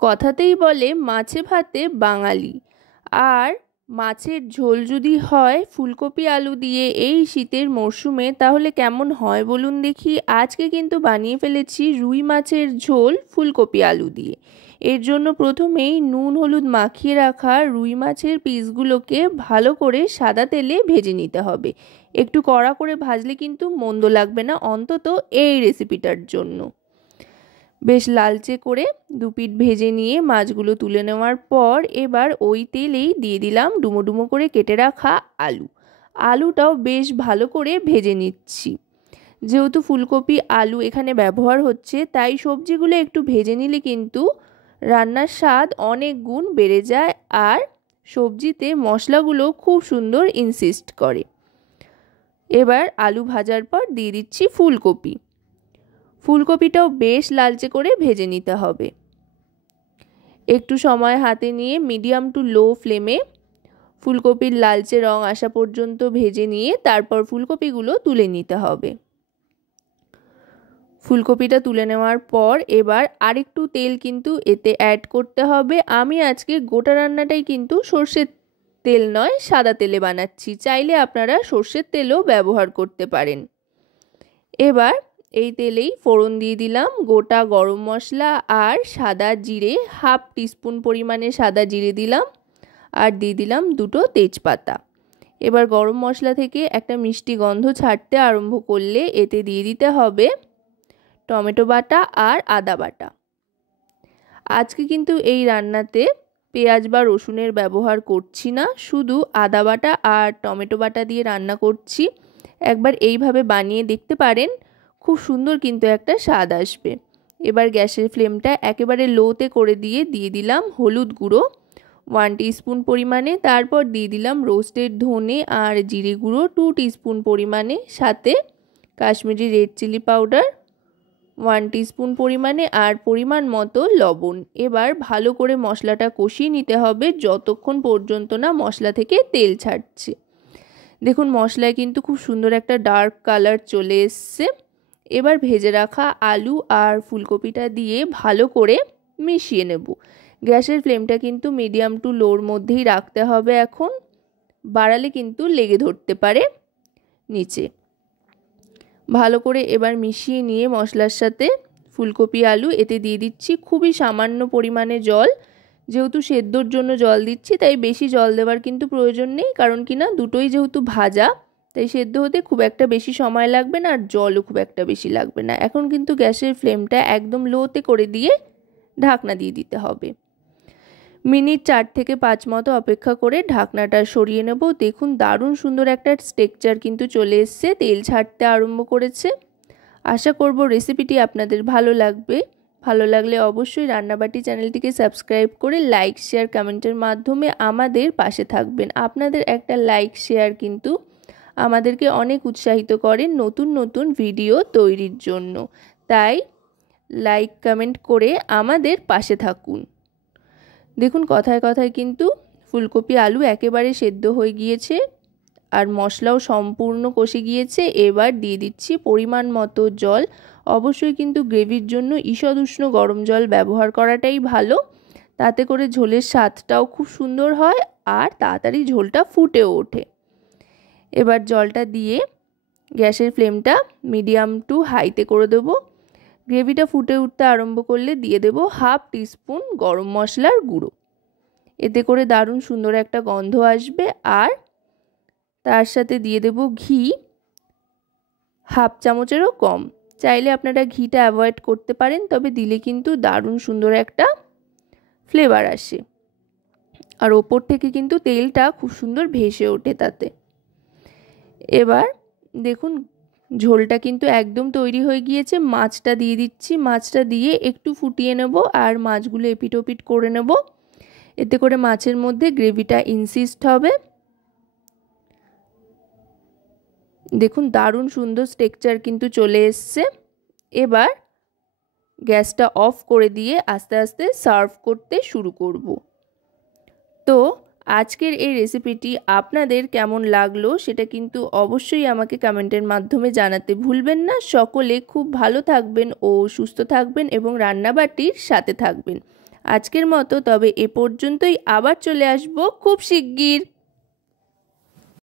কথাতেই বলে মাছে ভাতে বাঙালি। আর মাছের ঝোল যদি হয় ফুলকপি আলু দিয়ে এই শীতের মরশুমে, তাহলে কেমন হয় বলুন দেখি। আজকে কিন্তু বানিয়ে ফেলেছি রুই মাছের ঝোল ফুলকপি আলু দিয়ে। এর জন্য প্রথমেই নুন হলুদ মাখিয়ে রাখা রুই মাছের পিসগুলোকে ভালো করে সাদা তেলে ভেজে নিতে হবে। একটু কড়া করে ভাজলে কিন্তু মন্দ লাগবে না, অন্তত এই রেসিপিটার জন্য। বেশ লালচে করে দুপিঠ ভেজে নিয়ে মাছগুলো তুলে নেওয়ার পর এবার ওই তেলেই দিয়ে দিলাম ডুমো ডুমো করে কেটে রাখা আলু। আলুটাও বেশ ভালো করে ভেজে নিচ্ছি। যেহেতু ফুলকপি আলু এখানে ব্যবহার হচ্ছে, তাই সবজিগুলো একটু ভেজে নিলে কিন্তু রান্নার স্বাদ অনেক গুণ বেড়ে যায় আর সবজিতে মশলাগুলো খুব সুন্দর ইনসিস্ট করে। এবার আলু ভাজার পর দিয়ে দিচ্ছি ফুলকপি। ফুলকপিটাও বেশ লালচে করে ভেজে নিতে হবে। একটু সময় হাতে নিয়ে মিডিয়াম টু লো ফ্লেমে ফুলকপির লালচে রং আসা পর্যন্ত ভেজে নিয়ে তারপর ফুলকপিগুলো তুলে নিতে হবে। ফুলকপিটা তুলে নেওয়ার পর এবার আরেকটু তেল কিন্তু এতে অ্যাড করতে হবে। আমি আজকে গোটা রান্নাটাই কিন্তু সর্ষের তেল নয় সাদা তেলে বানাচ্ছি, চাইলে আপনারা সর্ষের তেলও ব্যবহার করতে পারেন। এবার এই তেলেই ফোড়ন দিয়ে দিলাম গোটা গরম মশলা আর সাদা জিরে, হাফ টিস্পুন পরিমাণে সাদা জিরে দিলাম আর দিয়ে দিলাম দুটো তেজপাতা। এবার গরম মশলা থেকে একটা মিষ্টি গন্ধ ছাড়তে আরম্ভ করলে এতে দিয়ে দিতে হবে টমেটো বাটা আর আদা বাটা। আজকে কিন্তু এই রান্নাতে পেঁয়াজ বা রসুনের ব্যবহার করছি না, শুধু আদা বাটা আর টমেটো বাটা দিয়ে রান্না করছি। একবার এইভাবে বানিয়ে দেখতে পারেন, খুব সুন্দর কিন্তু একটা স্বাদ আসবে। এবার গ্যাসের ফ্লেমটা একেবারে লোতে করে দিয়ে দিলাম হলুদ গুঁড়ো 1 টিস্পুন পরিমাণে, তারপর দিয়ে দিলাম রোস্টেড ধনে আর জিরে গুঁড়ো 2 টিস্পুন পরিমাণে, সাথে Kashmiri red chilli powder 1 teaspoon পরিমাণে আর পরিমাণ মতো লবণ। এবার ভালো করে মশলাটা কষিয়ে নিতে হবে যতক্ষণ পর্যন্ত না মশলা থেকে তেল ছাড়ছে। দেখুন মশলায় কিন্তু খুব সুন্দর একটা ডার্ক কালার চলে এসছে। এবার ভেজে রাখা আলু আর ফুলকপিটা দিয়ে ভালো করে মিশিয়ে নেব। গ্যাসের ফ্লেমটা কিন্তু মিডিয়াম টু লোর মধ্যেই রাখতে হবে, এখন বাড়ালে কিন্তু লেগে ধরতে পারে নিচে। ভালো করে এবার মিশিয়ে নিয়ে মশলার সাথে ফুলকপি আলু এতে দিয়ে দিচ্ছি খুবই সামান্য পরিমাণে জল। যেহেতু সেদ্ধর জন্য জল দিচ্ছি তাই বেশি জল দেওয়ার কিন্তু প্রয়োজন নেই, কারণ কি না দুটোই যেহেতু ভাজা তাই সেদ্ধ হতে খুব একটা বেশি সময় লাগবে না আর জলও খুব একটা বেশি লাগবে না। এখন কিন্তু গ্যাসের ফ্লেমটা একদম লোতে করে দিয়ে ঢাকনা দিয়ে দিতে হবে। মিনিট 4 থেকে 5 মতো অপেক্ষা করে ঢাকনাটা সরিয়ে নেব। দেখুন দারুণ সুন্দর একটা টেক্সচার কিন্তু চলে এসছে, তেল ছাড়তে আরম্ভ করেছে। আশা করব রেসিপিটি আপনাদের ভালো লাগবে। ভালো লাগলে অবশ্যই রান্নাবাটি চ্যানেলটিকে সাবস্ক্রাইব করে লাইক শেয়ার কমেন্টের মাধ্যমে আমাদের পাশে থাকবেন। আপনাদের একটা লাইক শেয়ার কিন্তু আমাদেরকে অনেক উৎসাহিত করে নতুন নতুন ভিডিও তৈরির জন্য, তাই লাইক কমেন্ট করে আমাদের পাশে থাকুন। দেখুন কথায় কথায় কিন্তু ফুলকপি আলু একেবারে সেদ্ধ হয়ে গিয়েছে আর মশলাও সম্পূর্ণ কষে গিয়েছে। এবার দিয়ে দিচ্ছি পরিমাণ মতো জল। অবশ্যই কিন্তু গ্রেভির জন্য ঈষৎ উষ্ণ গরম জল ব্যবহার করাটাই ভালো, তাতে করে ঝোলের স্বাদটাও খুব সুন্দর হয় আর তাড়াতাড়ি ঝোলটা ফুটেও ওঠে। এবার জলটা দিয়ে গ্যাসের ফ্লেমটা মিডিয়াম টু হাইতে করে দেবো। গ্রেভিটা ফুটে উঠতে আরম্ভ করলে দিয়ে দেবো হাফ টিস্পুন গরম মশলার গুঁড়ো। এতে করে দারুণ সুন্দর একটা গন্ধ আসবে। আর তার সাথে দিয়ে দেব ঘি হাফ চামচেরও কম। চাইলে আপনারা ঘিটা অ্যাভয়েড করতে পারেন, তবে দিলে কিন্তু দারুণ সুন্দর একটা ফ্লেভার আসে আর ওপর থেকে কিন্তু তেলটা খুব সুন্দর ভেসে ওঠে তাতে। এবার দেখুন ঝোলটা কিন্তু একদম তৈরি হয়ে গিয়েছে। মাছটা দিয়ে দিচ্ছি, মাছটা দিয়ে একটু ফুটিয়ে নেব আর মাছগুলো এপিট ওপিট করে নেব, এতে করে মাছের মধ্যে গ্রেভিটা ইনসিস্ট হবে। দেখুন দারুণ সুন্দর টেক্সচার কিন্তু চলে এসছে। এবার গ্যাসটা অফ করে দিয়ে আস্তে আস্তে সার্ভ করতে শুরু করব। তো আজকের এই রেসিপিটি আপনাদের কেমন লাগলো সেটা কিন্তু অবশ্যই আমাকে কমেন্টের মাধ্যমে জানাতে ভুলবেন না। সকলে খুব ভালো থাকবেন ও সুস্থ থাকবেন এবং রান্নাবাটির সাথে থাকবেন। আজকের মতো তবে এ পর্যন্তই, আবার চলে আসবো খুব শিগগির।